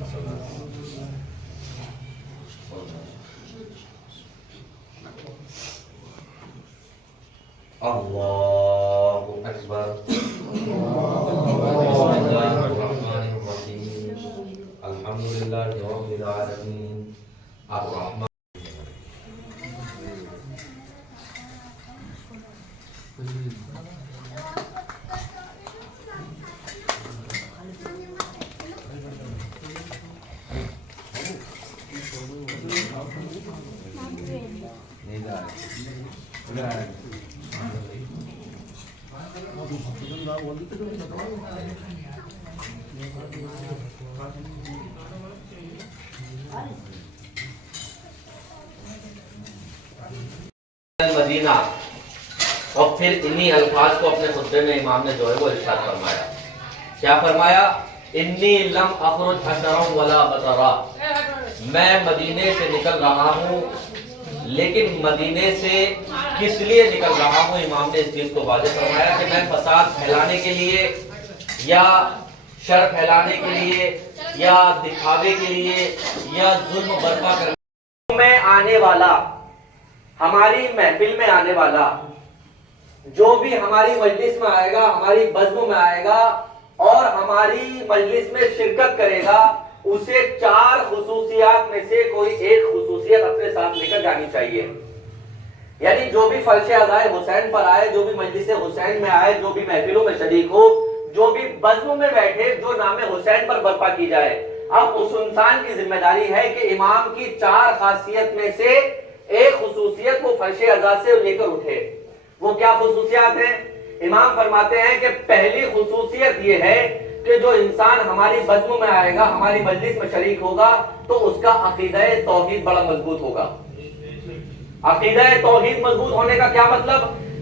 اللہ اکبر بسم اللہ الرحمن الرحیم الحمدللہ رب العالمین الرحمن مدینہ. اور پھر انہی الفاظ کو اپنے خطبے میں امام نے جو ہے وہ ارشاد فرمایا. کیا فرمایا؟ انی لم اخرج حشرا ولا بطرا. میں مدینے سے نکل رہا ہوں، لیکن مدینے سے کس لیے نکل رہا ہوں؟ امام نے اس چیز کو واضح فرمایا کہ میں فساد پھیلانے کے لیے یا شر پھیلانے کے لیے یا دکھاوے کے لیے یا ظلم برپا کرنے میں آنے والا، ہماری محفل میں آنے والا، جو بھی ہماری مجلس میں آئے گا، ہماری بزم میں آئے گا اور ہماری مجلس میں شرکت کرے گا، اسے 4 خصوصیات میں سے کوئی ایک خصوصیت اپنے ساتھ لے کر جانی چاہیے. یعنی جو بھی فرش ازائے حسین پر آئے، جو بھی مجلس حسین میں آئے، جو بھی محفلوں میں شریک ہو، جو بھی بزم میں بیٹھے، جو نام حسین پر برپا کی جائے. اب اس انسان کی ذمہ داری ہے کہ امام کی 4 خاصیت میں سے ایک خصوصیت وہ فرش ازا سے لے کر اٹھے. وہ کیا خصوصیات ہیں؟ امام فرماتے ہیں کہ پہلی خصوصیت یہ ہے کہ جو انسان ہماری بزم میں آئے گا، ہماری مجلس میں شریک ہوگا، تو اس کا عقیدہ توحید بڑا مضبوط ہوگا. عقیدہ توحید مضبوط ہونے کا کیا مطلب؟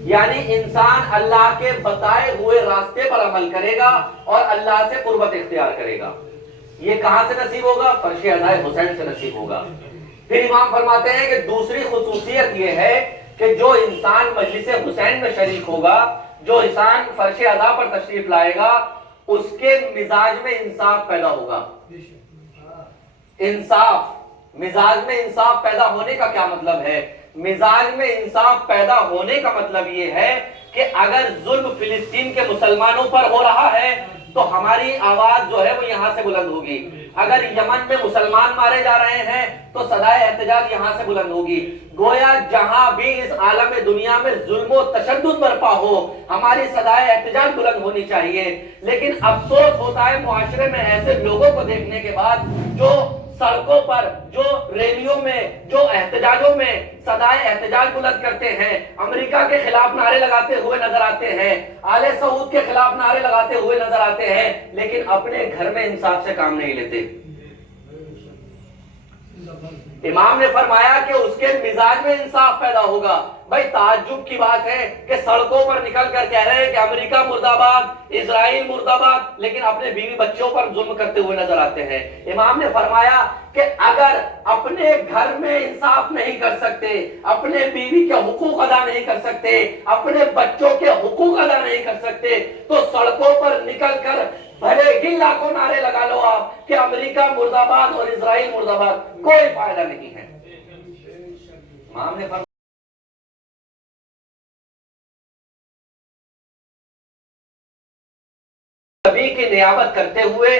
یعنی انسان اللہ کے بتائے ہوئے راستے پر عمل کرے گا اور اللہ سے قربت اختیار کرے گا. یہ کہاں سے نصیب ہوگا؟ فرش ازائے حسین سے نصیب ہوگا. پھر امام فرماتے ہیں کہ دوسری خصوصیت یہ ہے کہ جو انسان مجلس حسین میں شریک ہوگا، جو انسان فرش ازا پر تشریف لائے گا، اس کے مزاج میں انصاف پیدا ہوگا. انصاف، مزاج میں انصاف پیدا ہونے کا کیا مطلب ہے؟ مزاج میں انصاف پیدا ہونے کا مطلب یہ ہے کہ اگر ظلم فلسطین کے مسلمانوں پر ہو رہا ہے تو ہماری آواز جو ہے وہ یہاں سے بلند ہوگی. اگر یمن میں مسلمان مارے جا رہے ہیں تو صدائے احتجاج یہاں سے بلند ہوگی. گویا جہاں بھی اس عالم دنیا میں ظلم و تشدد برپا ہو، ہماری صدائے احتجاج بلند ہونی چاہیے. لیکن افسوس ہوتا ہے معاشرے میں ایسے لوگوں کو دیکھنے کے بعد جو سڑکوں پر، جو ریلیوں میں، جو احتجاجوں میں صدائے احتجاج بلند کرتے ہیں، امریکہ کے خلاف نعرے لگاتے ہوئے نظر آتے ہیں، آل سعود کے خلاف نعرے لگاتے ہوئے نظر آتے ہیں، لیکن اپنے گھر میں انصاف سے کام نہیں لیتے. امام نے فرمایا کہ اس کے مزاج میں انصاف پیدا ہوگا. بھائی تعجب کی بات ہے کہ سڑکوں پر نکل کر کہہ رہے ہیں کہ امریکہ مرد آباد، اسرائیل مرد آباد، لیکن اپنے بیوی بچوں پر ظلم کرتے ہوئے نظر آتے ہیں. امام نے فرمایا کہ اگر اپنے گھر میں انصاف نہیں کر سکتے، اپنے بیوی کے حقوق ادا نہیں کر سکتے، اپنے بچوں کے حقوق ادا نہیں کر سکتے، تو سڑکوں پر نکل کر بھلے ہی لاکھوں نعرے لگا لو آپ کہ امریکہ مرد آباد اور اسرائیل مرد آباد، کوئی فائدہ نہیں ہے. امام نے فرمایا نبی کی نیابت کرتے ہوئے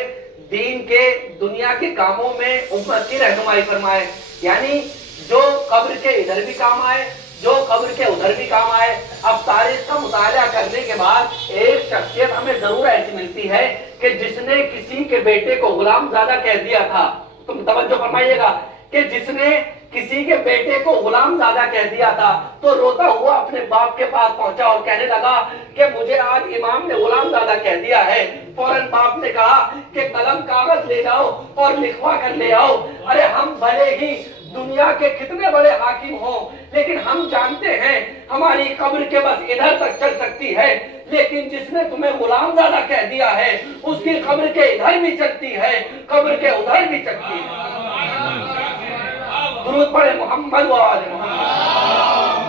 دین کے، دنیا کے کاموں میں امت کی رہنمائی فرمائے. یعنی جو قبر کے ادھر بھی کام آئے، جو قبر کے ادھر بھی کام آئے. اب تاریخ کا مطالعہ کرنے کے بعد ایک شخصیت ہمیں ضرور ایسی ملتی ہے کہ جس نے کسی کے بیٹے کو غلام زادہ کہہ دیا تھا. تم توجہ فرمائیے گا کہ جس نے کسی کے بیٹے کو غلام زادہ کہہ دیا تھا تو روتا ہوا اپنے باپ کے پاس پہنچا اور کہنے لگا کہ مجھے آج امام نے غلام زادہ کہہ دیا ہے. فوراً باپ نے کہا کہ قلم کاغذ لے جاؤ اور لکھوا کر لے آؤ. ارے ہم بھلے ہی دنیا کے کتنے بڑے حاکم ہوں، لیکن ہم جانتے ہیں ہماری قبر کے بس ادھر تک چل سکتی ہے، لیکن جس نے تمہیں غلام زادہ کہہ دیا ہے اس کی قبر کے ادھر بھی چلتی ہے، قبر کے ادھر بھی چلتی ہے. درود پڑھے محمد و آل محمد.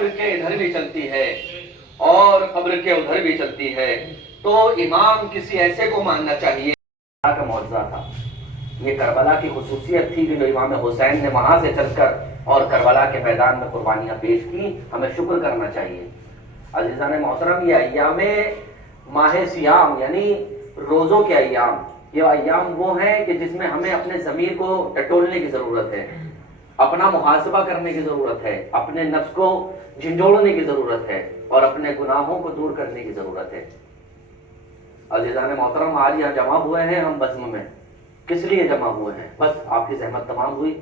قبر کے ادھر بھی چلتی ہے اور قبر کے ادھر بھی چلتی ہے، تو امام کسی ایسے کو ماننا چاہیے کا معجزہ تھا۔ یہ کربلا کی خصوصیت تھی کہ جو امام حسین نے وہاں سے چل کر اور کربلا کے میدان میں قربانیاں پیش کی، ہمیں شکر کرنا چاہیے۔ عزیزان محترم، یہ ایام ماہ سیام یعنی روزوں کے ایام، یہ ایام وہ ہیں کہ جس میں ہمیں اپنے ضمیر کو ٹٹولنے کی ضرورت ہے، اپنا محاسبہ کرنے کی ضرورت ہے، اپنے نفس کو جھنجھوڑنے کی ضرورت ہے اور اپنے گناہوں کو دور کرنے کی ضرورت ہے۔ عزیزان محترم، آج یہاں جمع ہوئے ہیں ہم بزم میں، کس لیے جمع ہوئے ہیں؟ بس آپ کی زحمت تمام ہوئی،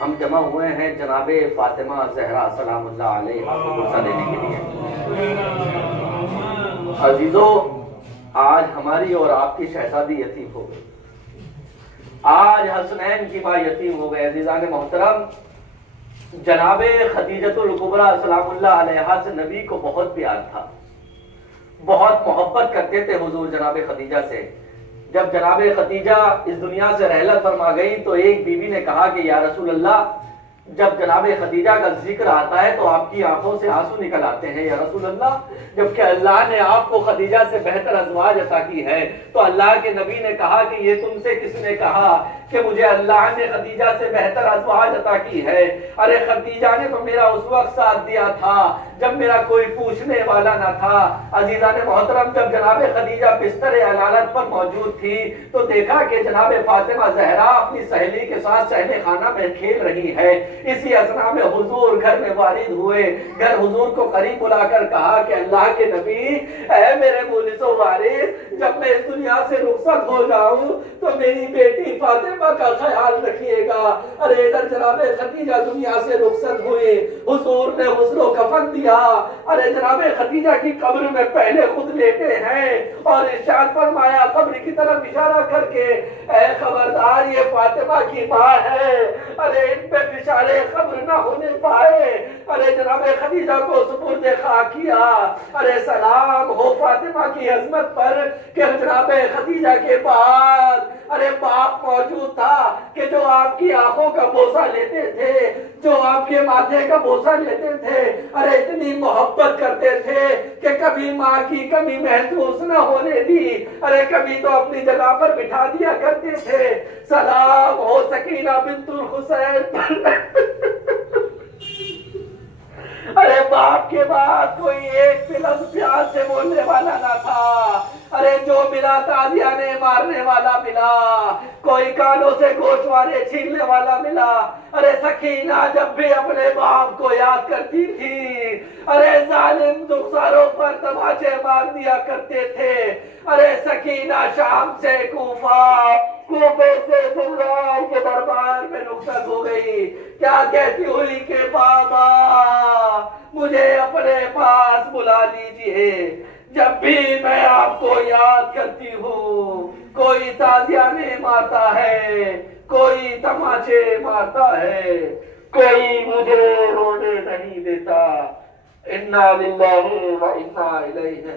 ہم جمع ہوئے ہیں جناب فاطمہ زہرا سلام اللہ علیہا کو غصہ دینے کے لیے۔ عزیزو، آج ہماری اور آپ کی شہزادی یتیم ہو گئی، آج حسنین کی ماں یتیم ہو گئے۔ عزیزان محترم، جناب خدیجۃ الکبریٰ سلام اللہ علیہا سے نبی کو بہت پیار تھا، بہت محبت کرتے تھے حضور جناب خدیجہ سے۔ جب جناب خدیجہ اس دنیا سے رحلت فرما گئی تو ایک بیوی نے کہا کہ یا رسول اللہ، جب جناب خدیجہ کا ذکر آتا ہے تو آپ کی آنکھوں سے آنسو نکل آتے ہیں یا رسول اللہ، جبکہ اللہ نے آپ کو خدیجہ سے بہتر ازواج عطا کی ہے۔ تو اللہ کے نبی نے کہا کہ یہ تم سے کس نے کہا کہ مجھے اللہ نے خدیجہ سے بہتر ازواج عطا کی ہے؟ ارے خدیجہ نے تو میرا اس وقت ساتھ دیا تھا جب میرا کوئی پوچھنے والا نہ تھا۔ عزیزان محترم، جب جناب خدیجہ بستر علالت پر موجود تھی تو دیکھا کہ جناب فاطمہ زہرا اپنی سہیلی کے ساتھ صحن خانہ میں کھیل رہی ہے۔ اسی اثنا میں حضور گھر میں وارد ہوئے، گھر حضور کو قریب بلا کر کہا کہ اللہ کے نبی، اے میرے مونس و وارث، جب میں اس دنیا سے رخصت ہو جاؤں تو میری بیٹی فاطمہ کا خیال رکھیے گا۔ ارے ادھر جناب خدیجہ دنیا سے رخصت ہوئے، حضور نے غسل و کفن دیا۔ ارے جناب خدیجہ کی قبر میں پہلے خود لیٹے ہیں اور ارشاد فرمایا قبر کی طرف اشارہ کر کے، اے خبردار، یہ فاطمہ کی ماں ہے، ارے ان پہ فشارے قبر نہ ہونے پائے۔ ارے جناب خدیجہ کو سپرد خاک کیا۔ ارے سلام ہو فاطمہ کی عظمت پر کہ جناب خدیجہ کے بعد ارے باپ موجود تھا کہ جو آپ کی آنکھوں کا بوسہ لیتے تھے، جو آپ کے ماتھے کا بوسہ لیتے تھے، ارے اتنی محبت کرتے تھے کہ کبھی ماں کی کمی محسوس نہ ہونے دی، ارے کبھی تو اپنی جگہ پر بٹھا دیا کرتے تھے۔ سلام ہو سکینہ بنت الحسین ارے باپ کے بعد کوئی ایک فلم پیار سے بولنے والا نہ تھا، ارے جو ملا تازیانے مارنے والا ملا، کوئی کانوں سے گوشوارے چھیننے والا ملا۔ ارے سکینہ جب بھی اپنے باپ کو یاد کرتی تھی، ارے ظالم رخساروں پر تماچے مار دیا کرتے تھے۔ ارے سکینہ شام سے کوفہ، کوفے سے سلطان کے دربار میں رخصت ہو گئی، کیا کہتی ہوئی کہ بابا مجھے اپنے پاس بلا لیجئے، جب بھی میں آپ کو یاد کرتی ہوں کوئی تازیانے مارتا ہے، کوئی تماچے مارتا ہے، کوئی مجھے رونے نہیں دیتا۔ انا للہ و انا الیہ